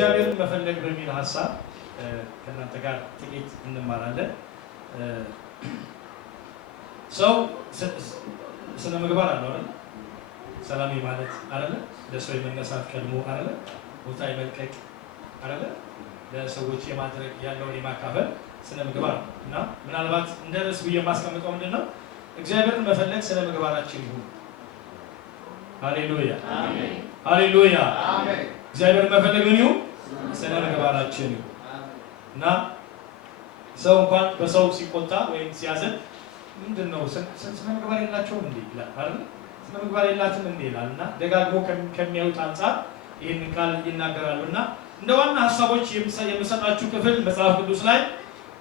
እግዚአብሔርን መፈለግ በሚል ሐሳብ ከእናንተ ጋር ጥቂት እንማራለን። ሰው ስነ ምግባር አለው አይደል? ሰላም ማለት አይደል? ለሰው የመነሳት ቀድሞ አይደል? ቦታ የመልቀቅ አይደል? ለሰዎች የማድረግ ያለውን የማካፈል ስነ ምግባር እና ምናልባት እንደ ርዕስ ብዬ የማስቀምጠው ምንድነው? እግዚአብሔርን መፈለግ ስነ ምግባራችን ይሁን። ሃሌሉያ አሜን፣ ሃሌሉያ አሜን። እግዚአብሔርን መፈለግ ምን ይሁን? ስነ ምግባራችን ይሁን እና ሰው እንኳን በሰው ሲቆጣ ወይም ሲያዘን ምንድነው ስነ ምግባር የላቸውም እንዴ ይላል አይደል? ስነ ምግባር የላትም እንዴ ይላልና ደጋግሞ ከሚያዩት አንፃር ይህንን ቃል ይናገራሉና እንደ ዋና ሐሳቦች የምሰጣችሁ ክፍል መጽሐፍ ቅዱስ ላይ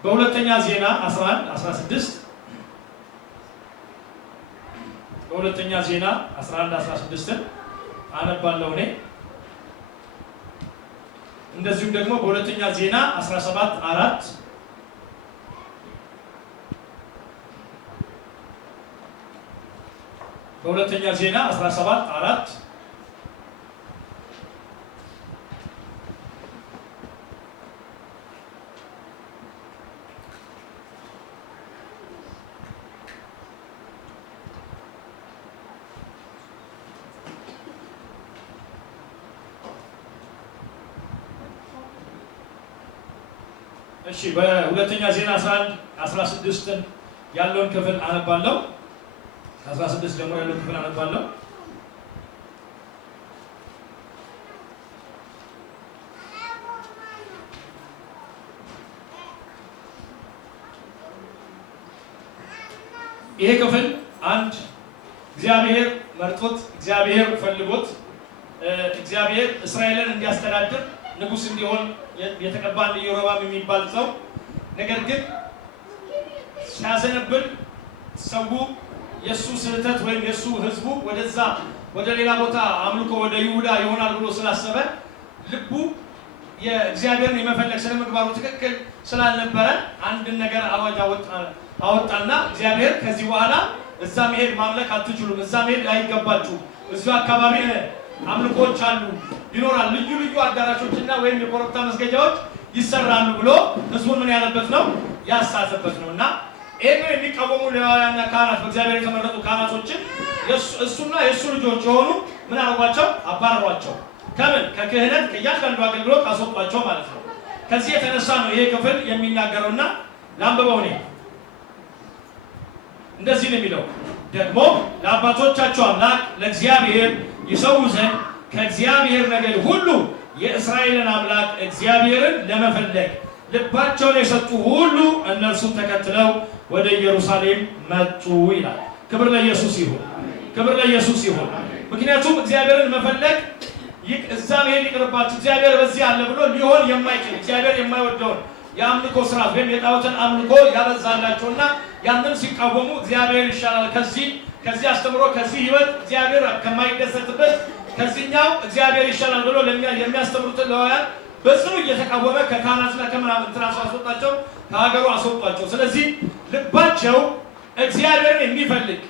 በሁለተኛ ዜና 11:16 በሁለተኛ ዜና 11:16 አነባለሁ እኔ። እንደዚሁም ደግሞ በሁለተኛ ዜና 17:4 በሁለተኛ ዜና 17:4 እሺ በሁለተኛ ዜና 11:16 ያለውን ክፍል አነባለሁ። 16 ደግሞ ያለውን ክፍል አነባለሁ። ይሄ ክፍል አንድ እግዚአብሔር መርጦት እግዚአብሔር ፈልጎት እግዚአብሔር እስራኤልን እንዲያስተዳድር ንጉስ እንዲሆን የተቀባን ኢዮሮብዓም የሚባል ሰው ነገር ግን ሲያዘነብል ሰው የሱ ስህተት ወይም የሱ ህዝቡ ወደ ሌላ ቦታ አምልኮ ወደ ይሁዳ ይሆናል ብሎ ስላሰበ ልቡ የእግዚአብሔርን የመፈለግ ስነ ምግባሩ ትክክል ስላልነበረ አንድ ነገር አዋጅ አወጣና እግዚአብሔር ከዚህ በኋላ እዛ መሄድ ማምለክ አትችሉም፣ እዛ መሄድ አይገባችሁም፣ እዚሁ አካባቢ አምልኮች አሉ ይኖራል፣ ልዩ ልዩ አዳራሾችና ወይም የኮረብታ መስገጃዎች ይሰራሉ ብሎ ህዝቡን ምን ያለበት ነው? ያሳተበት ነውና ይሄን የሚቃወሙ ሌዋውያንና ካህናት በእግዚአብሔር የተመረጡ ካህናቶችን እሱና የሱ ልጆች የሆኑ ምን አርጓቸው? አባረሯቸው። ከምን? ከክህነት ከእያንዳንዱ አገልግሎት አስወጧቸው ማለት ነው። ከዚህ የተነሳ ነው ይሄ ክፍል የሚናገረውና ላንብበው እኔ። እንደዚህ ነው የሚለው፣ ደግሞ ለአባቶቻቸው አምላክ ለእግዚአብሔር ይሰዉ ዘንድ ከእግዚአብሔር ነገድ ሁሉ የእስራኤልን አምላክ እግዚአብሔርን ለመፈለግ ልባቸውን የሰጡ ሁሉ እነርሱን ተከትለው ወደ ኢየሩሳሌም መጡ ይላል። ክብር ለኢየሱስ ይሁን፣ ክብር ለኢየሱስ ይሁን። ምክንያቱም እግዚአብሔርን መፈለግ እዛ መሄድ ይቅርባችሁ፣ እግዚአብሔር በዚህ አለ ብሎ ሊሆን የማይችል እግዚአብሔር የማይወደውን የአምልኮ ስርዓት ወይም የጣዖትን አምልኮ ያበዛላቸውና ያንን ሲቃወሙ እግዚአብሔር ይሻላል ከዚህ አስተምሮ ከዚህ ህይወት እግዚአብሔር ከማይደሰትበት ከዚህኛው እግዚአብሔር ይሻላል ብሎ የሚያስተምሩትን ሌዋውያን በጽኑ እየተቃወመ ከካህናትና ከምናምን ትራሱ አስወጣቸው፣ ከሀገሩ አስወጣቸው። ስለዚህ ልባቸው እግዚአብሔርን የሚፈልግ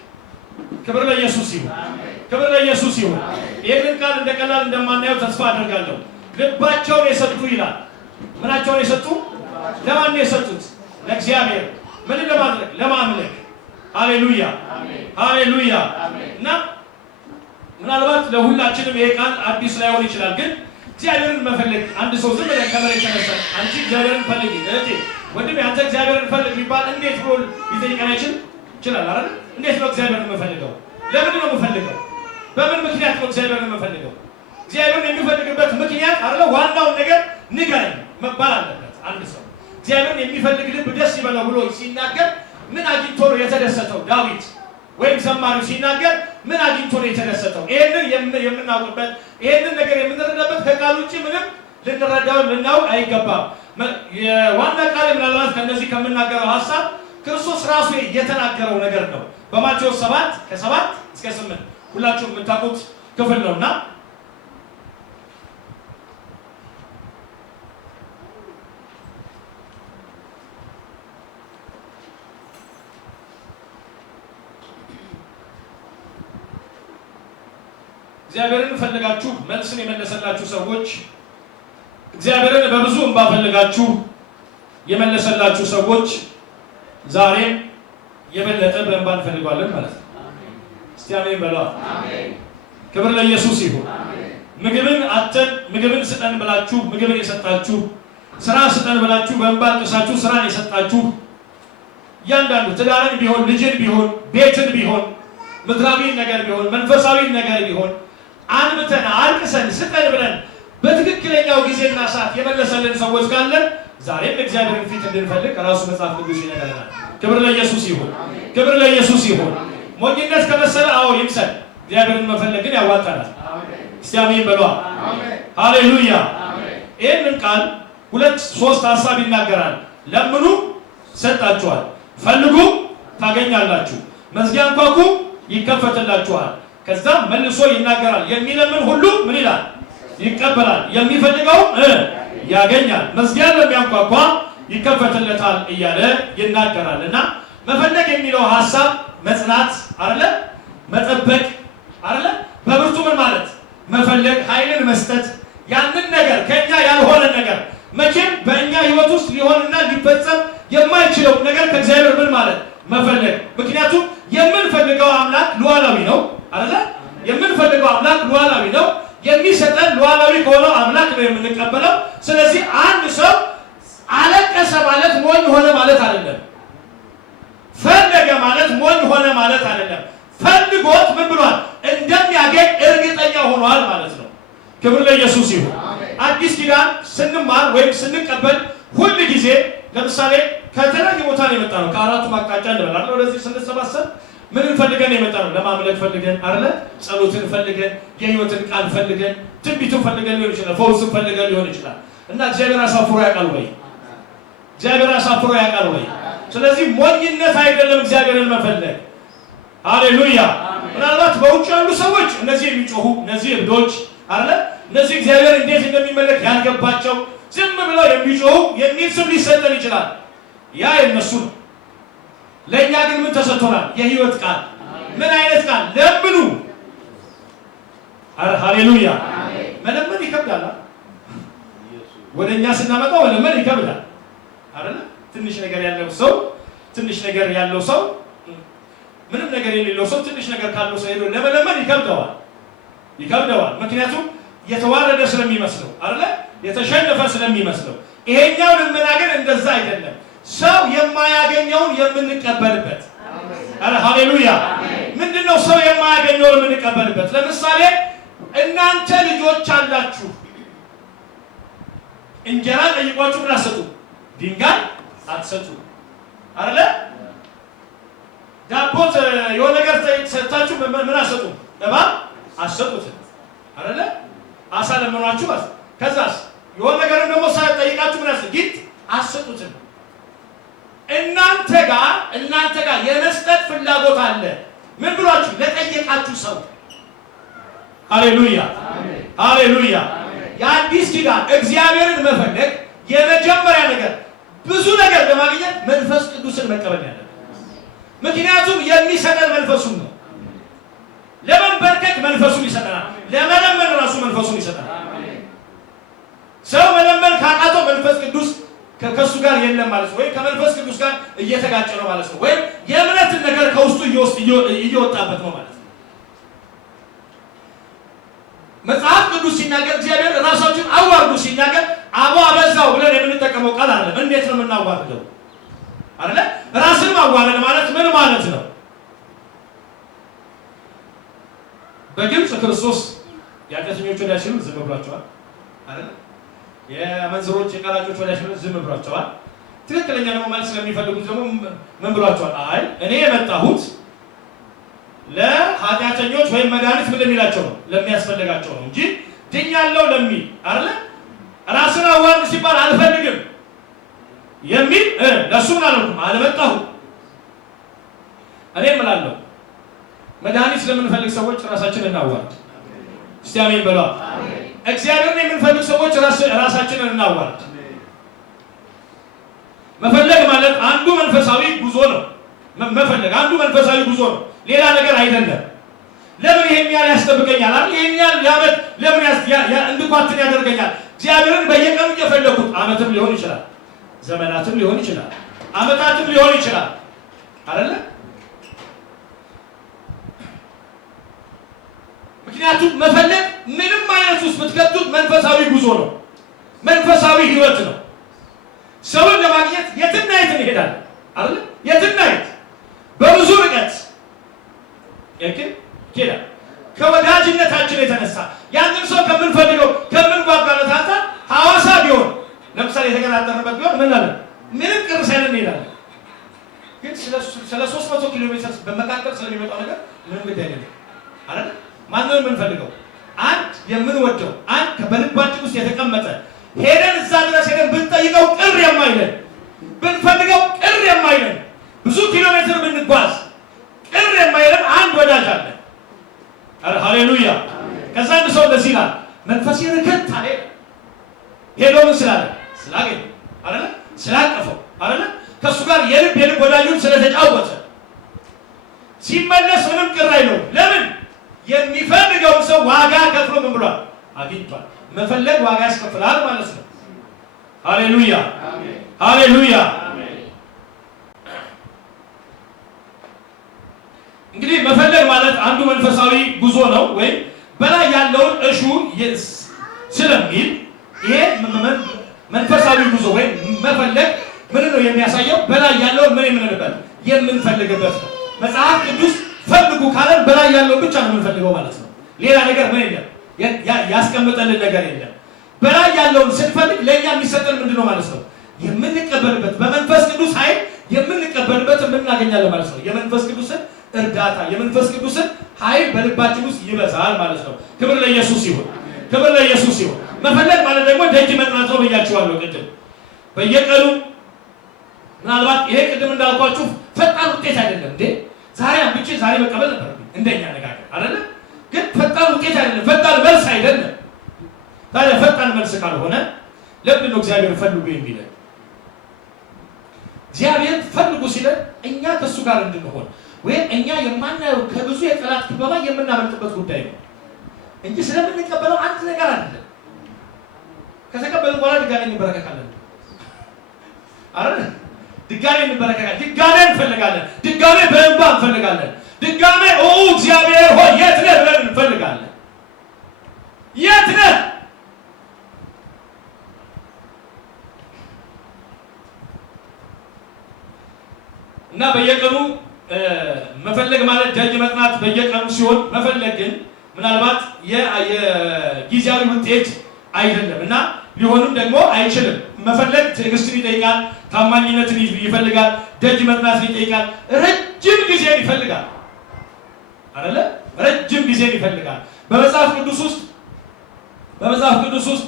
ክብር ለኢየሱስ ይሁን፣ ክብር ለኢየሱስ ይሁን። ይህንን ቃል እንደ ቀላል እንደማናየው ተስፋ አደርጋለሁ። ልባቸውን የሰጡ ይላል። ምናቸውን የሰጡ? ለማን የሰጡት? ለእግዚአብሔር። ምን ለማድረግ? ለማምለክ። ሃሌሉያ ሃሌሉያ። እና ምናልባት ለሁላችንም ይሄ ቃል አዲስ ላይሆን ይችላል፣ ግን እግዚአብሔርን መፈለግ አንድ ሰው ዝም ብለህ ከመሬት ተነሳ አንቺ እግዚአብሔርን ፈልጊ እህቴ ወንድሜ አንተ እግዚአብሔርን ፈልግ ቢባል እንዴት ብሎ ሊጠይቀን ይችላል አይደል? እንዴት ነው እግዚአብሔርን የምፈልገው? ለምንድን ነው የምፈልገው? በምን ምክንያት ነው እግዚአብሔርን የምፈልገው? እግዚአብሔርን የሚፈልግበት ምክንያት አይደለ? ዋናውን ነገር ንገረኝ መባል አለበት። አንድ ሰው እግዚአብሔርን የሚፈልግ ልብ ደስ ይበለው ብሎ ሲናገር ምን አግኝቶ ነው የተደሰተው? ዳዊት ወይም ዘማሪው ሲናገር ምን አግኝቶ ነው የተደሰተው? ይሄንን የምናውቅበት ይሄንን ነገር የምንረዳበት ከቃል ውጪ ምንም ልንረዳው ልናውቅ አይገባም። የዋና ቃል ምናልባት ከነዚህ ከምናገረው ሐሳብ ክርስቶስ ራሱ የተናገረው ነገር ነው። በማቴዎስ 7 ከ7 እስከ 8 ሁላችሁም የምታውቁት ክፍል ነውና እግዚአብሔርን ፈልጋችሁ መልስን የመለሰላችሁ ሰዎች እግዚአብሔርን በብዙ እንባ ፈልጋችሁ የመለሰላችሁ ሰዎች ዛሬም የበለጠ በእንባ እንፈልጋለን ማለት ነው። እስቲ አሜን በሏ። ክብር ለኢየሱስ ይሁን። ምግብን አተን ምግብን ስጠን ብላችሁ ምግብን የሰጣችሁ፣ ስራ ስጠን ብላችሁ በእንባ አልቅሳችሁ ስራን የሰጣችሁ እያንዳንዱ ትዳርን ቢሆን ልጅን ቢሆን ቤትን ቢሆን ምድራዊ ነገር ቢሆን መንፈሳዊ ነገር ቢሆን አንብተን አልቅሰን ስጠን ብለን በትክክለኛው ጊዜና ሰዓት የመለሰልን ሰዎች ካለን ዛሬም እግዚአብሔርን ፊት እንድንፈልግ ራሱ መጽሐፍ ቅዱስ ይነግረናል። ክብር ለኢየሱስ ይሁን። ክብር ለኢየሱስ ይሁን። ሞኝነት ከመሰለ አዎ ይምሰል፣ እግዚአብሔርን መፈለግ ግን ያዋጣናል። እስቲ አሜን በሏ። ሃሌሉያ። ይህንን ቃል 2-3 ሐሳብ ይናገራል። ለምኑ ሰጣችኋል፣ ፈልጉ ታገኛላችሁ፣ መዝጊያ አንኳኩ ይከፈትላችኋል። ከዛም መልሶ ይናገራል። የሚለምን ሁሉ ምን ይላል? ይቀበላል፣ የሚፈልገው ያገኛል፣ መዝጊያን ለሚያንኳኳ ይከፈትለታል እያለ ይናገራል። እና መፈለግ የሚለው ሐሳብ መጽናት አይደለ? መጠበቅ አይደለ? በብርቱ ምን ማለት መፈለግ፣ ኃይልን መስጠት፣ ያንን ነገር ከኛ ያልሆነ ነገር መቼም በእኛ ህይወት ውስጥ ሊሆንና ሊፈጸም የማይችለው ነገር ከእግዚአብሔር ምን ማለት መፈለግ። ምክንያቱም የምንፈልገው አምላክ ሉዓላዊ ነው አይደለ? የምንፈልገው አምላክ ሉዓላዊ ነው። የሚሰጠን ሉዓላዊ ከሆነው አምላክ ነው የምንቀበለው። ስለዚህ አንድ ሰው አለቀሰ ማለት ሞኝ ሆነ ማለት አይደለም። ፈለገ ማለት ሞኝ ሆነ ማለት አይደለም። ፈልጎት ምን ብሏል? እንደሚያገኝ እርግጠኛ ሆኗል ማለት ነው። ክብር ለኢየሱስ ይሁን። አዲስ ኪዳን ስንማር ወይም ስንቀበል ሁል ጊዜ ለምሳሌ ከተለያየ ቦታ ነው የመጣ ነው። ከአራቱ አቅጣጫ እንደበላል። ወደዚህ ስንሰባሰብ ምን ፈልገን የመጣ ነው? ለማምለክ ፈልገን አይደለ? ጸሎትን ፈልገን፣ የህይወትን ቃል ፈልገን፣ ትንቢቱን ፈልገን ሊሆን ይችላል፣ ፈውስን ፈልገን ሊሆን ይችላል። እና እግዚአብሔር አሳፍሮ ያውቃል ወይ? እግዚአብሔር አሳፍሮ ያውቃል ወይ? ስለዚህ ሞኝነት አይደለም እግዚአብሔርን መፈለግ። ሃሌሉያ። ምናልባት በውጭ ያሉ ሰዎች እነዚህ የሚጮሁ እነዚህ እብዶች አይደለ? እነዚህ እግዚአብሔር እንዴት እንደሚመለክ ያልገባቸው ዝም ብለው የሚጮሁ የሚል ስም ሊሰጠን ይችላል። ያ የነሱ ነው። ለእኛ ግን ምን ተሰጥቶናል? የህይወት ቃል። ምን አይነት ቃል? ለምኑ። ሃሌሉያ። መለመን ይከብዳል። ወደኛ ስናመጣው መለመን ይከብዳል አይደለ? ትንሽ ነገር ያለው ሰው ምንም ነገር የሌለው ሰው ትንሽ ነገር ካለው ሰው ሄዶ ለመለመን ይከብደዋል። ምክንያቱም የተዋረደ ስለሚመስለው አይደለ? የተሸነፈ ስለሚመስለው። ይሄኛው ልመና ግን እንደዛ አይደለም። ሰው የማያገኘውን የምንቀበልበት። ሃሌሉያ። ምንድነው ሰው የማያገኘውን የምንቀበልበት? ለምሳሌ እናንተ ልጆች አላችሁ፣ እንጀራ ጠይቋችሁ ምን አትሰጡ? ድንጋይ አትሰጡ አይደለ? ዳቦ የሆነ ነገር ሰጣችሁ ምን አትሰጡ? እባብ አትሰጡትም አይደለ? አሳ ለምኗችሁ ከዛስ የሆነ ነገር ደግሞ ሳይጠይቃችሁ ምን አትሰጡ? ጊት አትሰጡትም። እናንተ ጋር የመስጠት ፍላጎት አለ። ምን ብሏችሁ? ለጠየቃችሁ ሰው። ሃሌሉያ ሃሌሉያ። የአዲስ ኪዳን እግዚአብሔርን መፈለግ የመጀመሪያ ነገር ብዙ ነገር ለማግኘት መንፈስ ቅዱስን መቀበል ያለ። ምክንያቱም የሚሰጠን መንፈሱን ነው። ለመንበርከክ መንፈሱን ይሰጠናል። ለመለመን ራሱ መንፈሱን ይሰጠናል። ሰው መለመን ካቃተው መንፈስ ቅዱስ ከሱ ጋር የለም ማለት ነው። ወይ ከመንፈስ ቅዱስ ጋር እየተጋጨ ነው ማለት ነው። ወይ የእምነትን ነገር ከውስጡ እየወጣበት ነው ማለት ነው። መጽሐፍ ቅዱስ ሲናገር እግዚአብሔር ራሳችን አዋርዱ ሲናገር አቦ አበዛው ብለን የምንጠቀመው ቃል አይደለም። እንዴት ነው የምናዋርደው? አይደለ? ራስን ማዋረድ ማለት ምን ማለት ነው? በግብፅ ክርስቶስ የኃጢአተኞች ወዳጅ ሲሉ ዝም ብሏቸዋል አይደለ? የመንዝሮች የቀራጮች ወዳጅ ሲሉ ዝም ብሏቸዋል። ትክክለኛ ደግሞ ማለት ስለሚፈልጉት ደግሞ ምን ብሏቸዋል? አይ እኔ የመጣሁት ለኃጢአተኞች ወይም መድኃኒት ምን ለሚላቸው ነው? ለሚያስፈልጋቸው ነው እንጂ ድኛለሁ ለሚል አይደለ? ራስን አዋርድ ሲባል አልፈልግም የሚል ለሱ ምን አልኩ አልመጣሁም። እኔ እምላለሁ መድኃኒት ለምንፈልግ ሰዎች ራሳችንን እናዋርድ። እስቲ አሜን በሏ። እግዚአብሔርን የምንፈልግ ሰዎች ራሳችንን እናዋርድ። መፈለግ ማለት አንዱ መንፈሳዊ ጉዞ ነው። መፈለግ አንዱ መንፈሳዊ ጉዞ ነው፣ ሌላ ነገር አይደለም። ለምን ይሄን ያህል ያስጠብቀኛል? አይደል? ይሄን ያህል ያመት ለምን እንድኳትን ያደርገኛል? እግዚአብሔርን በየቀኑ እየፈለጉት ዓመትም ሊሆን ይችላል፣ ዘመናትም ሊሆን ይችላል፣ ዓመታትም ሊሆን ይችላል አይደለ? ምክንያቱም መፈለግ ምንም አይነት ውስጥ ብትከቱት መንፈሳዊ ጉዞ ነው፣ መንፈሳዊ ህይወት ነው። ሰውን ለማግኘት የትና የት እንሄዳለን አይደለ? የትና የት በብዙ ርቀት ኬዳ ከወዳጅነታችን የተነሳ ያንን ሰው ከምንፈልገው ከምንጓጓለት አንፃር ሐዋሳ ቢሆን ለምሳሌ የተቀጣጠርንበት ቢሆን ምን አለ ምንም ቅር ሳይለን እንሄዳለን። ግን ስለ 300 ኪሎ ሜትር በመካከል ስለሚመጣው ነገር ምንም ግድ አይደለም አይደል? ማንንም የምንፈልገው አንድ የምንወደው አንድ በልባችን ውስጥ የተቀመጠ ሄደን እዛ ድረስ ሄደን ብንጠይቀው ቅር የማይለን ብንፈልገው ቅር የማይለን ብዙ ኪሎ ሜትር ብንጓዝ ቅር የማይለን አንድ ወዳጅ አለ። አረ ሃሌሉያ! ከዛ አንድ ሰው እንደዚህ ይላል፣ መንፈሴ ርከት አለ። ሄዶ ምን ስላለ ስላገኘ አይደለ? ስላቀፈው አይደለ? ከሱ ጋር የልብ ወዳጁን ስለተጫወተ ሲመለስ ምንም ቅር አይለውም። ለምን? የሚፈልገውን ሰው ዋጋ ከፍሎ ምን ብሏል? አግኝቷል። መፈለግ ዋጋ ያስከፍላል ማለት ነው። ሃሌሉያ! ሃሌሉያ! እንግዲህ መፈለግ ማለት አንዱ መንፈሳዊ ጉዞ ነው። ወይም በላይ ያለውን እሹ ስለሚል ይሄ መንፈሳዊ ጉዞ ወይም መፈለግ ምን ነው የሚያሳየው? በላይ ያለውን ምን የምንልበት የምንፈልግበት ነው። መጽሐፍ ቅዱስ ፈልጉ ካለን በላይ ያለውን ብቻ ነው የምንፈልገው ማለት ነው። ሌላ ነገር ምን የለም፣ ያስቀምጠልን ነገር የለም። በላይ ያለውን ስንፈልግ ለእኛ የሚሰጠን ምንድነው ማለት ነው? የምንቀበልበት በመንፈስ ቅዱስ ኃይል የምንቀበልበት የምናገኛለን ማለት ነው። የመንፈስ ቅዱስን እርዳታ የመንፈስ ቅዱስን ኃይል በልባችን ውስጥ ይበዛል ማለት ነው። ክብር ለኢየሱስ ይሁን፣ ክብር ለኢየሱስ ይሁን። መፈለግ ማለት ደግሞ ደጅ መጥናት ነው ብያችኋለሁ ቅድም። በየቀኑ ምናልባት ይሄ ቅድም እንዳልኳችሁ ፈጣን ውጤት አይደለም እንዴ? ዛሬ አንብቼ ዛሬ መቀበል ነበር እንደኛ አነጋገር አይደለ? ግን ፈጣን ውጤት አይደለም፣ ፈጣን መልስ አይደለም። ታዲያ ፈጣን መልስ ካልሆነ ለምንድን ነው እግዚአብሔር ፈልጉ የሚለን? እግዚአብሔር ፈልጉ ሲለን እኛ ከእሱ ጋር እንድንሆን ወይም እኛ የማናየው ከብዙ የጠላት ክበባ የምናመልጥበት ጉዳይ ነው እንጂ ስለምንቀበለው አንድ ነገር አይደለም። ከተቀበልን በኋላ ድጋሜ እንበረከካለን አይደል? ድጋሜ እንበረከካለን፣ ድጋሜ እንፈልጋለን፣ ድጋሜ በእንባ እንፈልጋለን፣ ድጋሜ እግዚአብሔር ሆይ የት ነህ ብለን እንፈልጋለን። የት ነህ? እና በየቀኑ መፈለግ ማለት ደጅ መጥናት በየቀኑ ሲሆን መፈለግ ግን ምናልባት የጊዜያዊ ውጤት አይደለም እና ሊሆንም ደግሞ አይችልም። መፈለግ ትዕግስትን ይጠይቃል፣ ታማኝነትን ይፈልጋል፣ ደጅ መጥናትን ይጠይቃል፣ ረጅም ጊዜን ይፈልጋል አይደለ? ረጅም ጊዜን ይፈልጋል። በመጽሐፍ ቅዱስ ውስጥ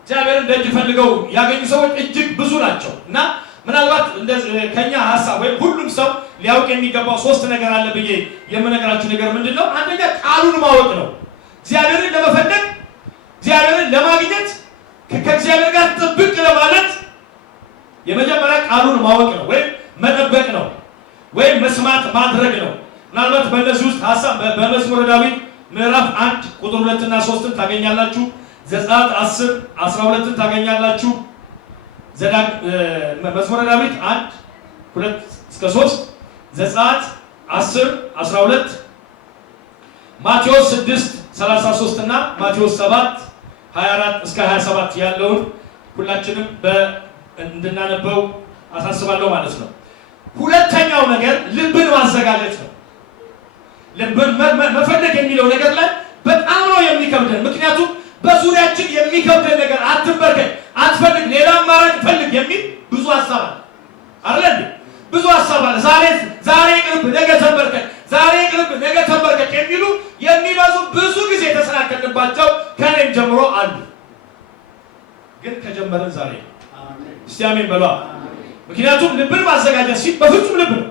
እግዚአብሔርን ደጅ ፈልገው ያገኙ ሰዎች እጅግ ብዙ ናቸው እና ምናልባት ከኛ ሐሳብ ወይም ሁሉም ሰው ሊያውቅ የሚገባው 3 ነገር አለ ብዬ የምነግራችሁ ነገር ምንድነው? አንደኛ ቃሉን ማወቅ ነው። እግዚአብሔርን ለመፈለግ እግዚአብሔርን ለማግኘት ከእግዚአብሔር ጋር ጥብቅ ለማለት የመጀመሪያ ቃሉን ማወቅ ነው ወይም መጠበቅ ነው ወይም መስማት ማድረግ ነው። ምናልባት በእነዚህ ውስጥ ሐሳብ በመዝሙረ ዳዊት ምዕራፍ 1 ቁጥር 2 እና 3 ታገኛላችሁ። ዘጸአት 10 12 ታገኛላችሁ። መዝሙረ ዳዊት 1 2 እስከ 3 ዘጸአት 10 12 ማቴዎስ 6 33 እና ማቴዎስ 7 24 እስከ 27 ያለውን ሁላችንም እንድናነበው አሳስባለሁ ማለት ነው። ሁለተኛው ነገር ልብን ማዘጋጀት ነው። ልብን መፈለግ የሚለው ነገር ላይ በጣም ነው የሚከብደን። ምክንያቱም በዙሪያችን የሚከብደን ነገር አትበርከት፣ አትፈልግ፣ ሌላ አማራጭ ፈልግ የሚል ብዙ ሐሳብ አለ አይደል? ብዙ ሐሳብ አለ። ዛሬ ቅርብ ነገ ተንበርከክ፣ ዛሬ ቅርብ ነገ ተንበርከክ የሚሉ የሚበዙ ብዙ ጊዜ የተሰናከልንባቸው ከኔም ጀምሮ አሉ። ግን ከጀመርን ዛሬ እስቲ አሜን በሏ። ምክንያቱም ልብን ማዘጋጀት ሲል በፍጹም ልብ ነው፣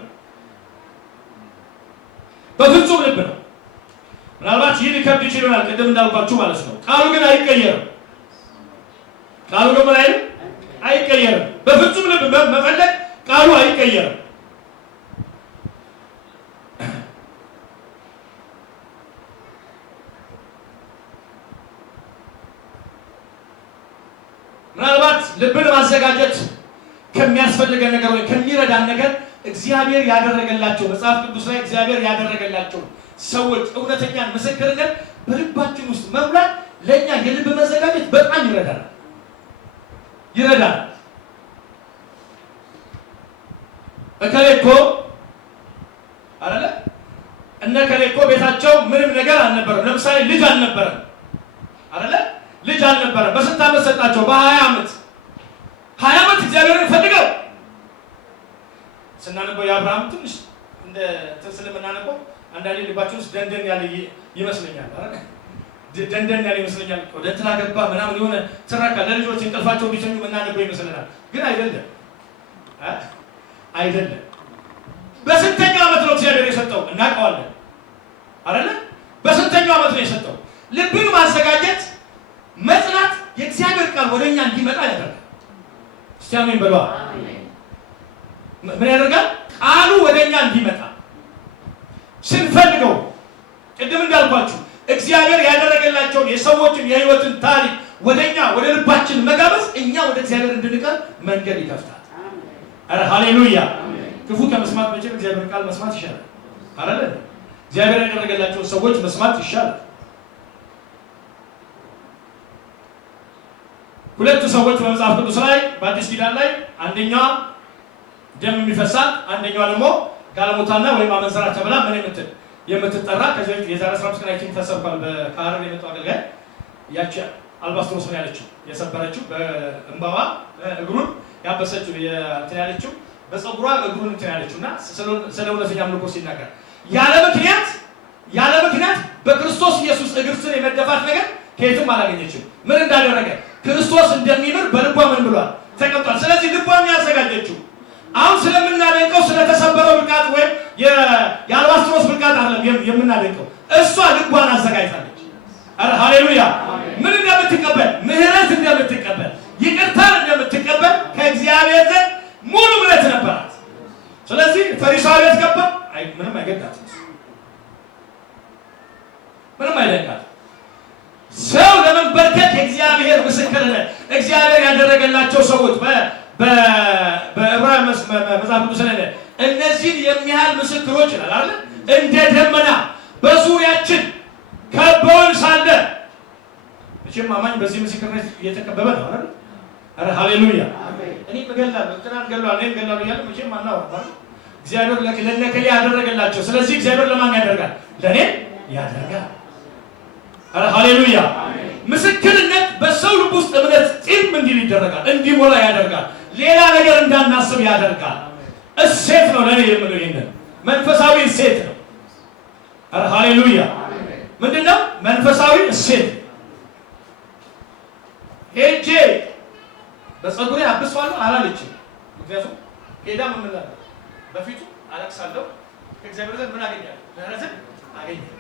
በፍጹም ልብ ነው። ምናልባት ይህ ሊከብድ ይችላል ቅድም እንዳልኳችሁ ማለት ነው። ቃሉ ግን አይቀየርም። ቃሉ ደግሞ አይቀየርም። በፍጹም ልብ መፈለግ ቃሉ አይቀየርም። ምናልባት ልብን ማዘጋጀት ከሚያስፈልገን ነገር ወይ ከሚረዳን ነገር እግዚአብሔር ያደረገላቸው መጽሐፍ ቅዱስ ላይ እግዚአብሔር ያደረገላቸው ሰዎች እውነተኛ ምስክርነት በልባችን ውስጥ መሙላት ለኛ የልብ መዘጋጀት በጣም ይረዳል። እከሌኮ አይደለ እነ ከሌኮ ቤታቸው ምንም ነገር አልነበረም። ለምሳሌ ልጅ አልነበረም አይደለ ልጅ አልነበረም። በስንት ዓመት ሰጣቸው? በ20 ዓመት 20 ዓመት እግዚአብሔርን ፈልገው ስናነበው የአብርሃም ትንሽ እንደ ስለምናነበው አንዳንዴ ልባችን ውስጥ ደንደን ያለ ይመስለኛል አይደል? ደንደን ያለ ይመስለኛል። ወደ እንትና ገባ ምናምን የሆነ ትረካ ለልጆች እንቅልፋቸው ቢተኙ ምናነበው ይመስለናል። ግን አይደለም። በስንተኛው ዓመት ነው እግዚአብሔር የሰጠው? እናውቀዋለን አይደል? በስንተኛው ዓመት ነው የሰጠው? ልብን ማዘጋጀት መጽናት የእግዚአብሔር ቃል ወደኛ እንዲመጣ ያደርጋል። እስቲ አሜን በሉ። ምን ያደርጋል? ቃሉ ወደኛ እንዲመጣ ስንፈልገው ቅድም እንዳልኳችሁ እግዚአብሔር ያደረገላቸውን የሰዎችን የህይወትን ታሪክ ወደኛ ወደ ልባችን መጋበዝ እኛ ወደ እግዚአብሔር እንድንቀርብ መንገድ ይከፍታል። አረ ሃሌሉያ! ክፉ ከመስማት መቼም እግዚአብሔር ቃል መስማት ይሻላል አይደል? እግዚአብሔር ያደረገላቸውን ሰዎች መስማት ይሻላል። ሁለት ሰዎች በመጽሐፍ ቅዱስ ላይ በአዲስ ኪዳን ላይ አንደኛዋ ደም የሚፈሳት አንደኛዋ ደግሞ ጋለሞታና ወይም አመንዝራ ተብላ ምን የምትጠራ ከዚህ የዛሬ 15 ቀን አይችን ተሰብኳል። በካህን የመጣው አገልጋይ ያቺ አልባስጥሮስ ነው ያለችው የሰበረችው በእንባዋ እግሩን ያበሰችው እንትን ያለችው በፀጉሯ እግሩን እንትን ያለችውና ስለ እውነተኛ አምልኮ ሲናገር ያለ ምክንያት በክርስቶስ ኢየሱስ እግር ስር የመደፋት ነገር ከየትም አላገኘችም። ምን እንዳደረገ ክርስቶስ እንደሚምር በልቧ ምን ብሏል? ተቀምጧል። ስለዚህ ልቧን ያዘጋጀችው አሁን ስለምናደንቀው ስለተሰበረው ብልቃጥ ወይም የአልባስጥሮስ ብልቃጥ አይደለም የምናደንቀው፣ እሷ ልቧን አዘጋጅታለች። አረ ሃሌሉያ! ምን እንደምትቀበል ምህረት እንደምትቀበል ይቅርታን እንደምትቀበል ከእግዚአብሔር ዘንድ ሙሉ እምነት ነበራት። ስለዚህ ፈሪሳዊ ቤት ገባ፣ ምንም አይገዳትም፣ ምንም አይደንቃትም። ሰው ለመንበርከክ የእግዚአብሔር ምስክርነት እግዚአብሔር ያደረገላቸው ሰዎች በዕብራውያን መጽሐፍ ቅዱስ ላይ እነዚህን የሚያህል ምስክሮች ይላል አይደል? እንደ ደመና በዙሪያችን ከበውን ሳለ መቼም አማኝ በዚህ ምስክርነት እየተከበበ ነው አይደል? አረ ሃሌሉያ! እኔ እገላለሁ እንትናን እገላለሁ እኔ እገላለሁ እያለ መቼም አናወራም አይደል? እግዚአብሔር ለነከሌ ያደረገላቸው። ስለዚህ እግዚአብሔር ለማን ያደርጋል? ለኔ ያደርጋል። አረ ሃሌሉያ! ምስክርነት በሰው ልብ ውስጥ እምነት ጢም እንዲል ይደረጋል፣ እንዲሞላ ያደርጋል። ሌላ ነገር እንዳናስብ ያደርጋል። እሴት ነው ለኔ የምለው ይሄንን መንፈሳዊ እሴት ነው። አረ ሃሌሉያ! ምንድነው መንፈሳዊ እሴት? ሄጄ በፀጉሬ አብሷለሁ አላለችም። ምክንያቱም ሄዳ ምን ማለት በፊቱ አለቅሳለሁ ከእግዚአብሔር ዘንድ ምን አገኛለሁ? ምህረትን አገኛለሁ።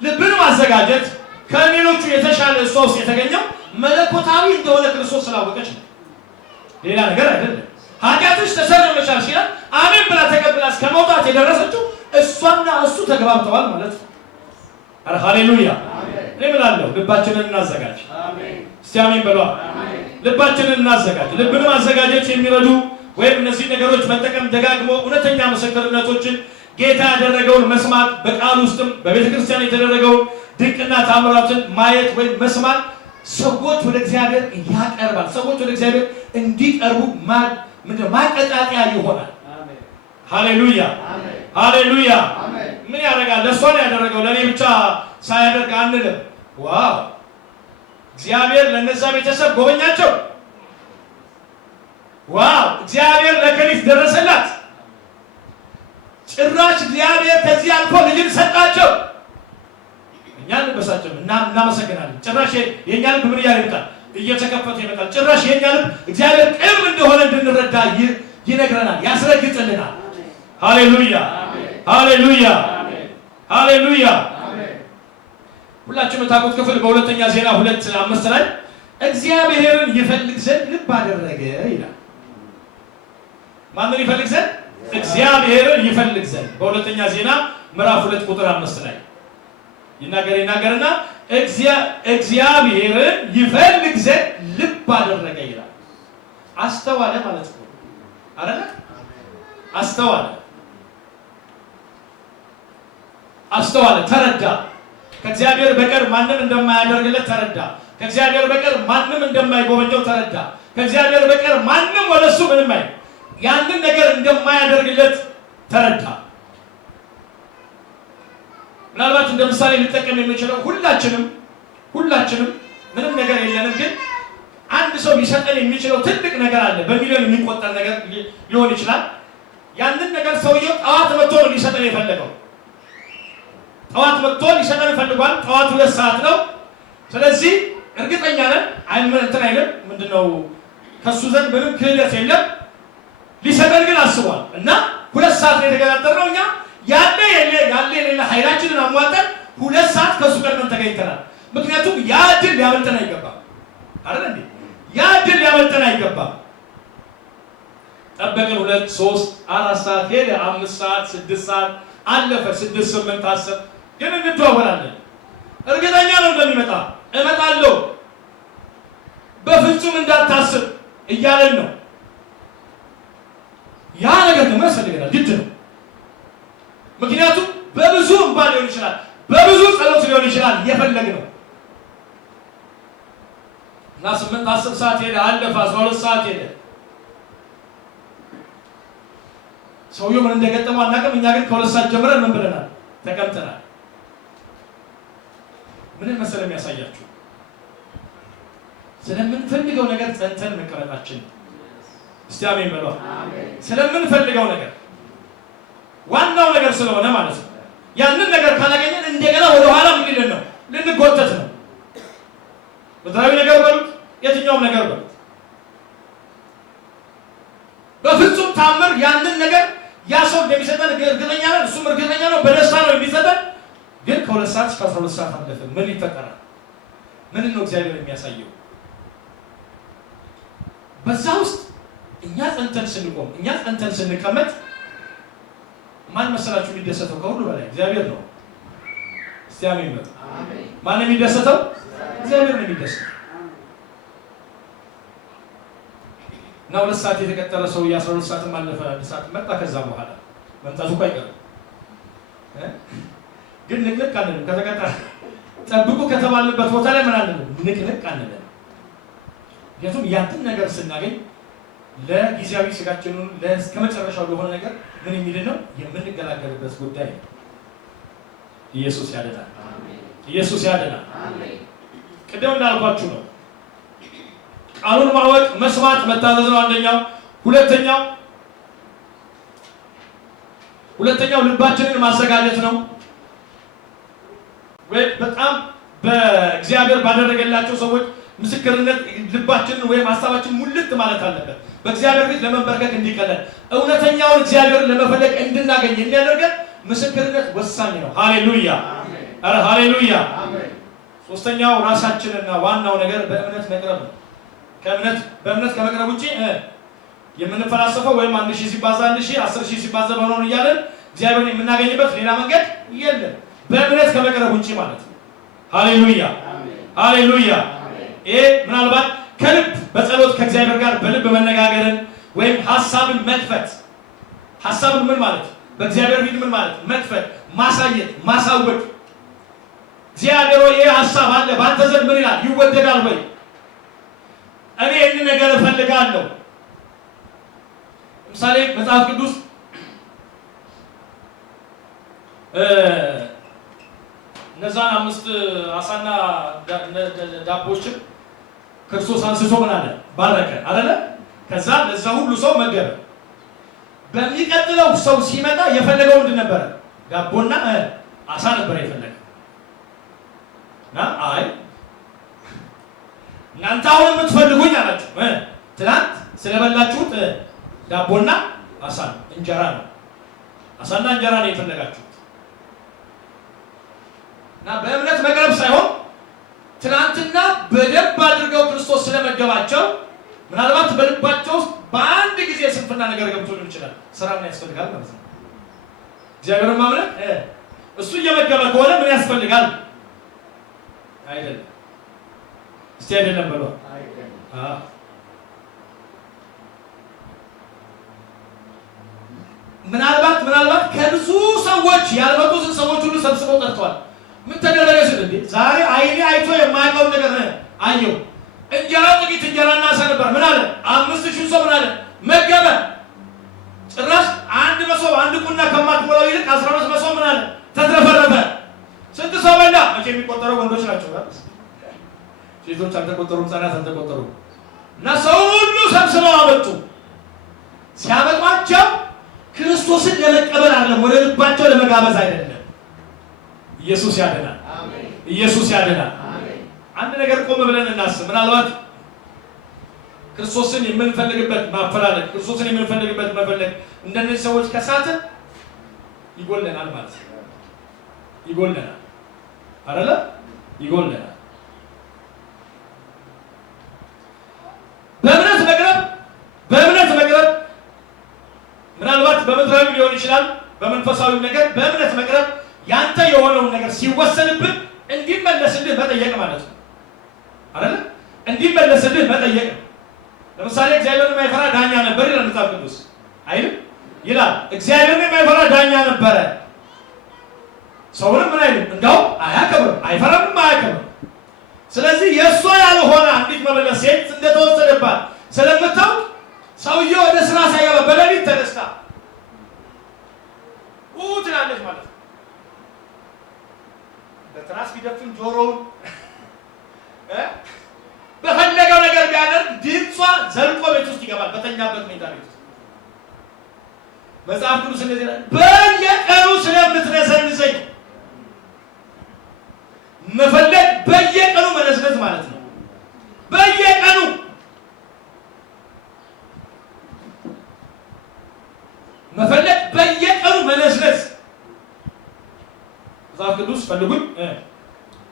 ልብን ማዘጋጀት ከሌሎቹ የተሻለ እሷ ውስጥ የተገኘው መለኮታዊ እንደሆነ ክርስቶስ ስላወቀች ነው። ሌላ ነገር አይደለም። ኃጢአትሽ ተሰረየልሻል ሲላት አሜን ብላ ተቀብላ እስከ መውጣት የደረሰችው እሷና እሱ ተግባብተዋል ማለት ነው። አረ ሃሌሉያ! እኔ እላለሁ ልባችንን እናዘጋጅ። እስቲ አሜን በሏ። ልባችንን እናዘጋጅ። ልብን ማዘጋጀት የሚረዱ ወይም እነዚህ ነገሮች መጠቀም ደጋግሞ እውነተኛ ምስክርነቶችን ጌታ ያደረገውን መስማት በቃል ውስጥም በቤተ ክርስቲያን የተደረገውን ድንቅና ታምራትን ማየት ወይም መስማት ሰዎች ወደ እግዚአብሔር ያቀርባል። ሰዎች ወደ እግዚአብሔር እንዲቀርቡ ማቀጣጠያ ይሆናል። ሃሌሉያ! ሃሌሉያ! ምን ያደርጋል? ለእሷ ነው ያደረገው፣ ለእኔ ብቻ ሳያደርግ አንልም። ዋው! እግዚአብሔር ለነዛ ቤተሰብ ጎበኛቸው። ዋው! እግዚአብሔር ለከሊት ደረሰላት። ጭራሽ እግዚአብሔር ከዚህ አልፎ ልጅን ሰጣቸው። እኛ ልበሳቸው እናመሰግናለን። ጭራሽ የእኛ ልብ ምን እያለ ይመጣል? እየተከፈተ ይመጣል። ጭራሽ የእኛ ልብ እግዚአብሔር ቅርብ እንደሆነ እንድንረዳ ይነግረናል፣ ያስረግጥልናል። ሃሌሉያ! ሃሌሉያ! ሃሌሉያ! ሁላችሁም የምታውቁት ክፍል በሁለተኛ ዜና 2:5 ላይ እግዚአብሔርን ይፈልግ ዘንድ ልብ አደረገ ይላል። ማንን ይፈልግ ዘንድ? እግዚአብሔርን ይፈልግ ዘንድ በሁለተኛ ዜና ምዕራፍ 2:5 ላይ ይናገርና እግዚአብሔርን ይፈልግ ዘንድ ልብ አደረገ ይላል። አስተዋለ ማለት ነው አይደል? አስተዋለ፣ ተረዳ። ከእግዚአብሔር በቀር ማንም እንደማያደርግለት ተረዳ። ከእግዚአብሔር በቀር ማንም እንደማይጎበኘው ተረዳ። ከእግዚአብሔር በቀር ማንም ወደሱ ምንም ያንን ነገር እንደማያደርግለት ተረዳ። ምናልባት እንደ ምሳሌ ሊጠቀም የሚችለው ሁላችንም ምንም ነገር የለንም፣ ግን አንድ ሰው ሊሰጠን የሚችለው ትልቅ ነገር አለ። በሚሊዮን የሚቆጠር ነገር ሊሆን ይችላል። ያንን ነገር ሰውየው ጠዋት መጥቶ ነው ሊሰጠን የፈለገው። ጠዋት መጥቶ ሊሰጠን ፈልጓል። ጠዋት 2 ሰዓት ነው። ስለዚህ እርግጠኛ ነን እንትን አይልም፣ ምንድነው ከሱ ዘንድ ምንም ክህደት የለም። ሊሰጠን ግን አስቧል እና 2 ሰዓት ነው የተገናጠርነው። እኛ ያለ የሌለ ኃይላችንን አሟጠን 2 ሰዓት ከሱ ቀድመን ተገኝተናል። ምክንያቱም ያ ድል ሊያመልጠን አይገባም አይደል እንዴ? ያ ድል ሊያመልጠን አይገባም። ጠበቅን 2 3 4 ሰዓት ሄደ፣ 5 ሰዓት 6 ሰዓት አለፈ፣ 6 8 10 ግን እንደዋወላለን። እርግጠኛ ነው እንደሚመጣ፣ እመጣለሁ በፍጹም እንዳታስብ እያለን ነው። ያ ነገር ደግሞ ያስፈልገናል፣ ግድ ነው። ምክንያቱም በብዙ እንባ ሊሆን ይችላል፣ በብዙ ጸሎት ሊሆን ይችላል የፈለግነው እና 8 10 ሰዓት ሄደ፣ አለፈ፣ 12 ሰዓት ሄደ። ሰውየው ምን እንደገጠመው አናውቅም። እኛ ግን ከ2 ሰዓት ጀምረን ምን ብለናል? ተቀምጠናል። ምን መሰለ የሚያሳያችሁ ስለምንፈልገው ነገር ጸንተን መቀመጣችን። እስቲ አሜን በሉ። ስለምንፈልገው ነገር ዋናው ነገር ስለሆነ ማለት ነው። ያንን ነገር ካላገኘን እንደገና ወደ ኋላ ምን ሊለን ነው? ልንጎተት ነው። ምድራዊ ነገር በሉት፣ የትኛውም ነገር በሉት። በፍጹም ታምር ያንን ነገር ያ ሰው እንደሚሰጠን እርግጠኛ ነን። እሱም እርግጠኛ ነው፣ በደስታ ነው የሚሰጠን። ግን ከ2 ሰዓት እስከ 12 ሰዓት አለፈ። ምን ይፈጠራል? ምን ነው እግዚአብሔር የሚያሳየው? በዛ ውስጥ እኛ ጸንተን ስንቆም፣ እኛ ጸንተን ስንቀመጥ ማን መሰላችሁ የሚደሰተው? ከሁሉ በላይ እግዚአብሔር ነው። እስቲ አሜን በሉ። ማን ነው የሚደሰተው? እግዚአብሔር ነው የሚደሰተው። እና 2 ሰዓት የተቀጠረ ሰው የ12 ሰዓትም አለፈ፣ 1 ሰዓት መጣ። ከዛ በኋላ መምጣቱ እኮ አይቀርም፣ ግን ንቅንቅ አንልም። ከተቀጠረ ጠብቁ ከተባልንበት ቦታ ላይ ምን አንልም? ንቅንቅ አንልም። ምክንያቱም ያንን ነገር ስናገኝ ለጊዜያዊ ስጋችንን ለመጨረሻው ለሆነ ነገር ምን የሚልን ነው የምንገላገልበት ጉዳይ ነው። ኢየሱስ ያድናል። ኢየሱስ ያድናል። ቅድም እንዳልኳችሁ ነው። ቃሉን ማወቅ፣ መስማት፣ መታዘዝ ነው አንደኛው። ሁለተኛው ልባችንን ማዘጋጀት ነው። ወይ በጣም በእግዚአብሔር ባደረገላቸው ሰዎች ምስክርነት ልባችንን ወይም ሀሳባችንን ሙልት ማለት አለበት። በእግዚአብሔር ፊት ለመንበርከክ እንዲቀለን እውነተኛውን እግዚአብሔርን ለመፈለግ እንድናገኝ የሚያደርገን ምስክርነት ወሳኝ ነው። ሃሌሉያ! አረ ሃሌሉያ! ሶስተኛው ራሳችንና ዋናው ነገር በእምነት መቅረብ ነው። በእምነት ከመቅረብ ውጪ የምንፈላሰፈው ወይም 1000 ሲባዛ 1000 10000 ሲባዛ በሆነው እያለን እግዚአብሔርን የምናገኝበት ሌላ መንገድ የለም። በእምነት ከመቅረብ ውጪ ማለት ነው። ሃሌሉያ! ሃሌሉያ! ይሄ ምናልባት ከልብ በጸሎት ከእግዚአብሔር ጋር በልብ መነጋገርን ወይም ሐሳብን መክፈት። ሐሳብን ምን ማለት? በእግዚአብሔር ፊት ምን ማለት? መክፈት፣ ማሳየት፣ ማሳወቅ። እግዚአብሔር ሆይ ይሄ ሐሳብ አለ በአንተ ዘንድ ምን ይላል? ይወደዳል ወይ? እኔ ይህን ነገር እፈልጋለሁ። ለምሳሌ መጽሐፍ ቅዱስ እነዛን 5 ዓሣና ዳቦችን ክርስቶስ አንስቶ ምን አለ? ባረከ አይደለ? ከዛ ለዛ ሁሉ ሰው መገበ። በሚቀጥለው ሰው ሲመጣ የፈለገው ምንድን ነበረ? ዳቦና ዓሣ ነበር የፈለገው። እና አይ እናንተ አሁን የምትፈልጉኝ አላችሁ ትናንት ስለበላችሁት ዳቦና ዓሣ እንጀራ ነው። ዓሣና እንጀራ ነው የፈለጋችሁት። እና በእምነት መቅረብ ሳይሆን ትናንትና በደንብ አድርገው ክርስቶስ ስለመገባቸው ምናልባት በልባቸው ውስጥ በአንድ ጊዜ ስንፍና ነገር ገብቶ ሊሆን ይችላል። ስራ ምን ያስፈልጋል ማለት ነው? እግዚአብሔርን ማምለክ እሱ እየመገበ ከሆነ ምን ያስፈልጋል? አይደለም። እስቲ አይደለም በሉ። ምናልባት ከብዙ ሰዎች ያልመጡትን ሰዎች ሁሉ ሰብስበው ጠርተዋል። ምን ተደረገ ስል እንዴ ዛሬ አይኔ አይቶ የማያውቀው ነገር አየሁ። እንጀራው ጥቂት እንጀራና አሳ ነበር። ምን አለ 5000 ሰው ምን አለ መገበ። ጭራሽ አንድ መሶብ አንድ ቁና ከማትሞላው ይልቅ 12 መሶብ ምን አለ ተትረፈረፈ። ስንት ሰው በላ? መቼ የሚቆጠረው ወንዶች ናቸው። ሴቶች አልተቆጠሩም፣ ህፃናት አልተቆጠሩም። እና ሰው ሁሉ ሰብስበው አመጡ። ሲያመጧቸው ክርስቶስን ለመቀበል አይደለም፣ ወደ ልባቸው ለመጋበዝ አይደለም። ኢየሱስ ያድናል። አሜን። ኢየሱስ ያድናል። አሜን። አንድ ነገር ቆም ብለን እናስብ። ምናልባት ክርስቶስን የምንፈልግበት ማፈላለግ፣ ክርስቶስን የምንፈልግበት መፈለግ እንደነዚህ ሰዎች ከሳትን ይጎለናል ማለት ነው። ይጎለናል አይደለ? ይጎለናል። በእምነት መቅረብ ምናልባት በምድራዊ ሊሆን ይችላል፣ በመንፈሳዊ ነገር በእምነት መቅረብ ያንተ የሆነውን ነገር ሲወሰንብህ እንዲመለስልህ መጠየቅ ማለት ነው አይደለ? እንዲመለስልህ መጠየቅ። ለምሳሌ እግዚአብሔርን የማይፈራ ዳኛ ነበር ይላል መጽሐፍ ቅዱስ አይደል? ይላል እግዚአብሔርን የማይፈራ ዳኛ ነበረ። ሰውንም ምን አይልም፣ እንደው አያከብርም፣ አይፈራም፣ አያከብርም። ስለዚህ የእሷ ያልሆነ አንዲት መበለት ሴት እንደተወሰደባት ስለምታውቅ ሰውየው ወደ ስራ ሳይገባ በሌሊት ተነስታ ትላለች ማለት ነው። በትራስ ቢደፍን ጆሮውን በፈለገው ነገር ቢያደርግ ድምጿ ዘልቆ ቤት ውስጥ ይገባል። በተኛበት ሁኔታ ቤት ውስጥ መጽሐፍ ቅዱስ እንደዚህ ይላል፣ በየቀኑ ስለምትነሰንሰኝ መፈለግ በየቀኑ መነስነስ ማለት ነው። በየቀኑ መፈለግ በየቀኑ መነስነስ። መጽሐፍ ቅዱስ ፈልጉኝ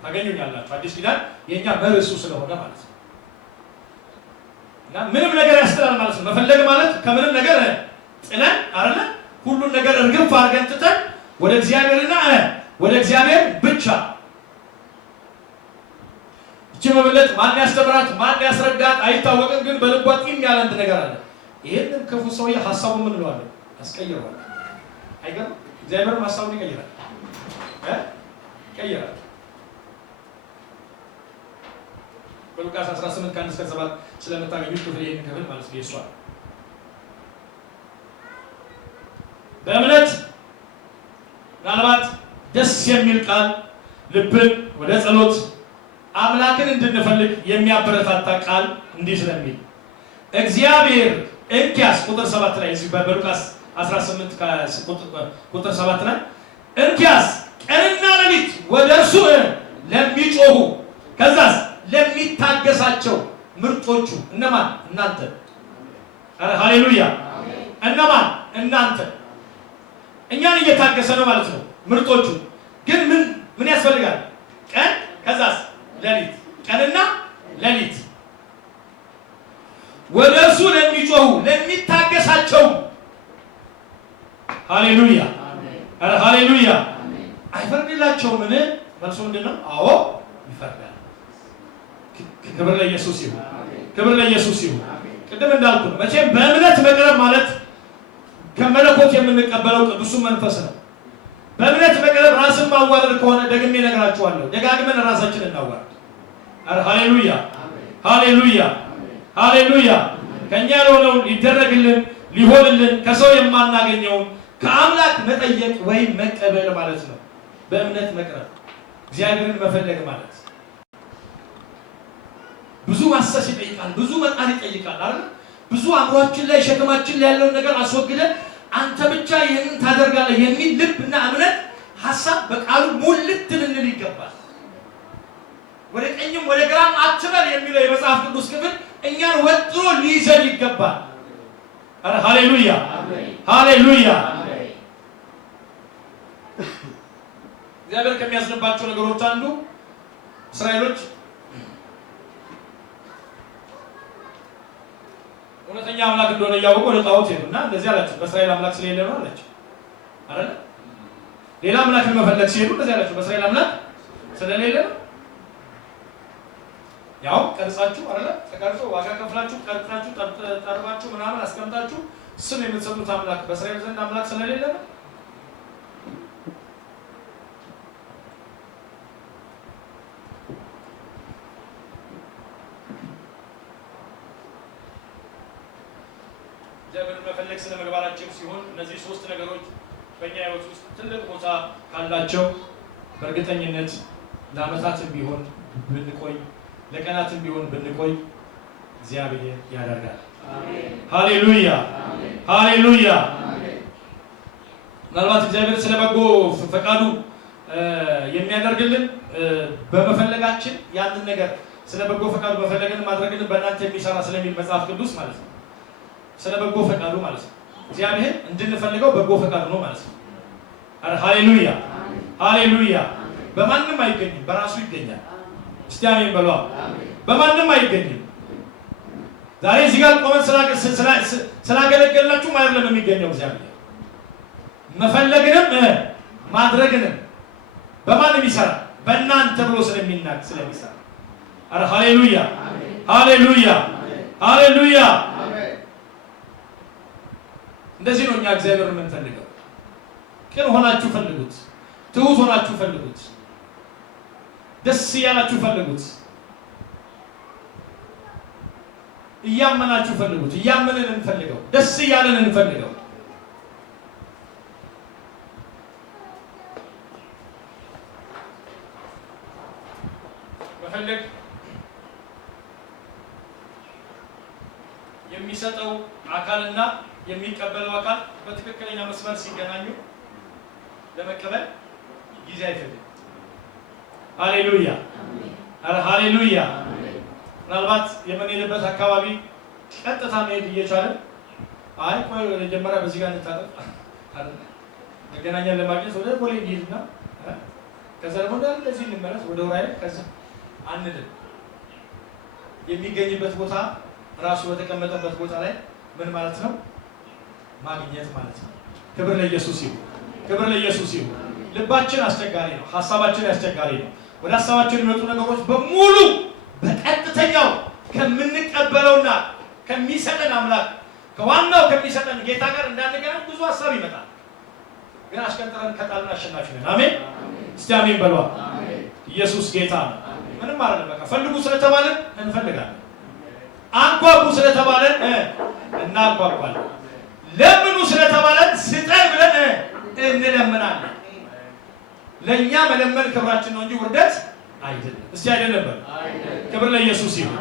ታገኙኛላችሁ። አዲስ ኪዳን የኛ መርሱ ስለሆነ ማለት ነው። እና ምንም ነገር ያስጥላል ማለት ነው። መፈለግ ማለት ከምንም ነገር ጥለን አይደለ? ሁሉን ነገር እርግፍ አድርገን ትተን ወደ እግዚአብሔርና ወደ እግዚአብሔር ብቻ። እቺ መበለት ማን ያስተምራት ማን ያስረዳት አይታወቅም፣ ግን በልቧ ጢም ያለ አንድ ነገር አለ። ይሄንን ክፉ ሰውዬ ሐሳቡን ምን ብለዋል? አስቀይረዋል። አይገርም? እግዚአብሔርም ሐሳቡን ይቀይራል ይቀይራል። በሉቃስ 18 ከ1 እስከ 7 ስለምታገኙት ክፍል ይሄን ክፍል ማለት ነው። የሷ በእምነት ምናልባት ደስ የሚል ቃል ልብን ወደ ጸሎት አምላክን እንድንፈልግ የሚያበረታታ ቃል እንዲህ ስለሚል እግዚአብሔር እንኪያስ ቁጥር 7 ላይ እዚህ በሉቃስ 18 ቁጥር 7 ላይ እንኪያስ ቀንና ሌሊት ወደ እርሱ ለሚጮሁ ከዛስ ለሚታገሳቸው ምርጦቹ እነማን? እናንተ። አረ ሃሌሉያ! እነማን? እናንተ። እኛን እየታገሰ ነው ማለት ነው። ምርጦቹ ግን ምን ያስፈልጋል? ቀን ከዛስ ሌሊት። ቀንና ሌሊት ወደ እርሱ ለሚጮሁ ለሚታገሳቸው። ሃሌሉያ! አረ ሃሌሉያ! አይፈርድላቸውም? ምን መልሱ ምንድነው? አዎ ይፈርዳል። ክብር ለኢየሱስ ይሁን። ክብር ለኢየሱስ ይሁን። ቅድም እንዳልኩት መቼም በእምነት መቅረብ ማለት ከመለኮት የምንቀበለው ቅዱሱን መንፈስ ነው። በእምነት መቅረብ ራስን ማዋረድ ከሆነ ደግሜ እነግራችኋለሁ፣ ደጋግመን ራሳችንን እናዋርድ። አረ ሃሌሉያ! ሃሌሉያ! ሃሌሉያ! ከኛ ያልሆነውን ሊደረግልን ሊሆንልን ከሰው የማናገኘውን ከአምላክ መጠየቅ ወይም መቀበል ማለት ነው። በእምነት መቅረብ እግዚአብሔርን መፈለግ ማለት ብዙ ማሰስ ይጠይቃል፣ ብዙ መጣር ይጠይቃል አይደል? ብዙ አእምሯችን ላይ ሸክማችን ላይ ያለውን ነገር አስወግደን አንተ ብቻ ይሄንን ታደርጋለህ የሚል ልብና እምነት ሐሳብ በቃሉ ሙልት ልንል ይገባል። ወደ ቀኝም ወደ ግራም አትበል የሚለው የመጽሐፍ ቅዱስ ክፍል እኛን ወጥሮ ሊይዘን ይገባል። አረ ሃሌሉያ! ሃሌሉያ! እግዚአብሔር ከሚያስነባቸው ነገሮች አንዱ እስራኤሎች እውነተኛ አምላክ እንደሆነ እያወቁ ወደ ጣዖት ሄዱና እንደዚህ አላቸው። በእስራኤል አምላክ ስለሌለ ነው አላቸው አይደል? ሌላ አምላክን መፈለግ ሲሄዱ እንደዚህ አላቸው። በእስራኤል አምላክ ስለሌለ ነው። ያው ቀርጻችሁ አይደለ ተቀርጾ ዋጋ ከፍላችሁ ቀርጻችሁ ጠርባችሁ ምናምን አስቀምጣችሁ ስም የምትሰጡት አምላክ በእስራኤል ዘንድ አምላክ ስለሌለ ነው። እግዚአብሔርን መፈለግ ስለ ምግባራችን ሲሆን እነዚህ ሶስት ነገሮች በእኛ ሕይወት ውስጥ ትልቅ ቦታ ካላቸው በእርግጠኝነት ለዓመታትም ቢሆን ብንቆይ ለቀናትም ቢሆን ብንቆይ እግዚአብሔር ያደርጋል። አሜን። ሃሌሉያ ሃሌሉያ። ምናልባት እግዚአብሔር ስለ በጎ ፈቃዱ የሚያደርግልን በመፈለጋችን ያንን ነገር ስለ በጎ ፈቃዱ መፈለግን ማድረግን በእናንተ የሚሰራ ስለሚል መጽሐፍ ቅዱስ ማለት ነው። ስለ በጎ ፈቃዱ ማለት ነው። እግዚአብሔር እንድንፈልገው በጎ ፈቃዱ ነው ማለት ነው። ሃሌሉያ ሃሌሉያ። በማንም አይገኝም፣ በራሱ ይገኛል። እስቲ አሜን በሉ። በማንም አይገኝም። ዛሬ እዚህ ጋር ቆመን ስላገለገላችሁ ማለት ነው የሚገኘው እግዚአብሔር መፈለግንም ማድረግንም በማንም ይሰራ በእናንተ ብሎ ስለሚሰራ። አረ ሃሌሉያ ሃሌሉያ ሃሌሉያ። እንደዚህ ነው እኛ እግዚአብሔር የምንፈልገው። ቅን ሆናችሁ ፈልጉት፣ ትሁት ሆናችሁ ፈልጉት፣ ደስ እያላችሁ ፈልጉት፣ እያመናችሁ ፈልጉት። እያመንን እንፈልገው፣ ደስ እያለን እንፈልገው። መፈለግ የሚሰጠው አካልና የሚቀበለው አካል በትክክለኛ መስመር ሲገናኙ ለመቀበል ጊዜ አይፈልግም። ሃሌሉያ አረ ሃሌሉያ። ምናልባት የምንሄድበት አካባቢ ቀጥታ መሄድ እየቻለን አይ ቆይ መጀመሪያ በዚህ ጋር እንታጠፍ መገናኛን ለማግኘት ወደ ቦሌ እንሂድና ከዛ ደግሞ እንደዚህ እንመለስ ወደ ወራይ ከዛ አንድን የሚገኝበት ቦታ ራሱ በተቀመጠበት ቦታ ላይ ምን ማለት ነው? ማግኘት ማለት ነው። ክብር ለኢየሱስ ይሁን፣ ክብር ለኢየሱስ ይሁን። ልባችን አስቸጋሪ ነው፣ ሐሳባችን አስቸጋሪ ነው። ወደ ሐሳባችን የሚመጡ ነገሮች በሙሉ በቀጥተኛው ከምንቀበለውና ከሚሰጠን አምላክ ከዋናው ከሚሰጠን ጌታ ጋር እንዳንገናኝ ብዙ ሐሳብ ይመጣል። ግን አሽቀንጥረን ከጣልን አሸናፊ ነን። አሜን። እስቲ አሜን በሏ። ኢየሱስ ጌታ ነው። ምንም አይደለም። በቃ ፈልጉ ስለተባለን እንፈልጋለን። አንኳኩ ስለተባለን እናንኳኳለን። ለምኑ ስለተባለን ስጠን ብለን እንለምናለን። ለኛ መለመን ክብራችን ነው እንጂ ውርደት አይደለም። እስቲ አይደለም። ክብር ለኢየሱስ ይሁን።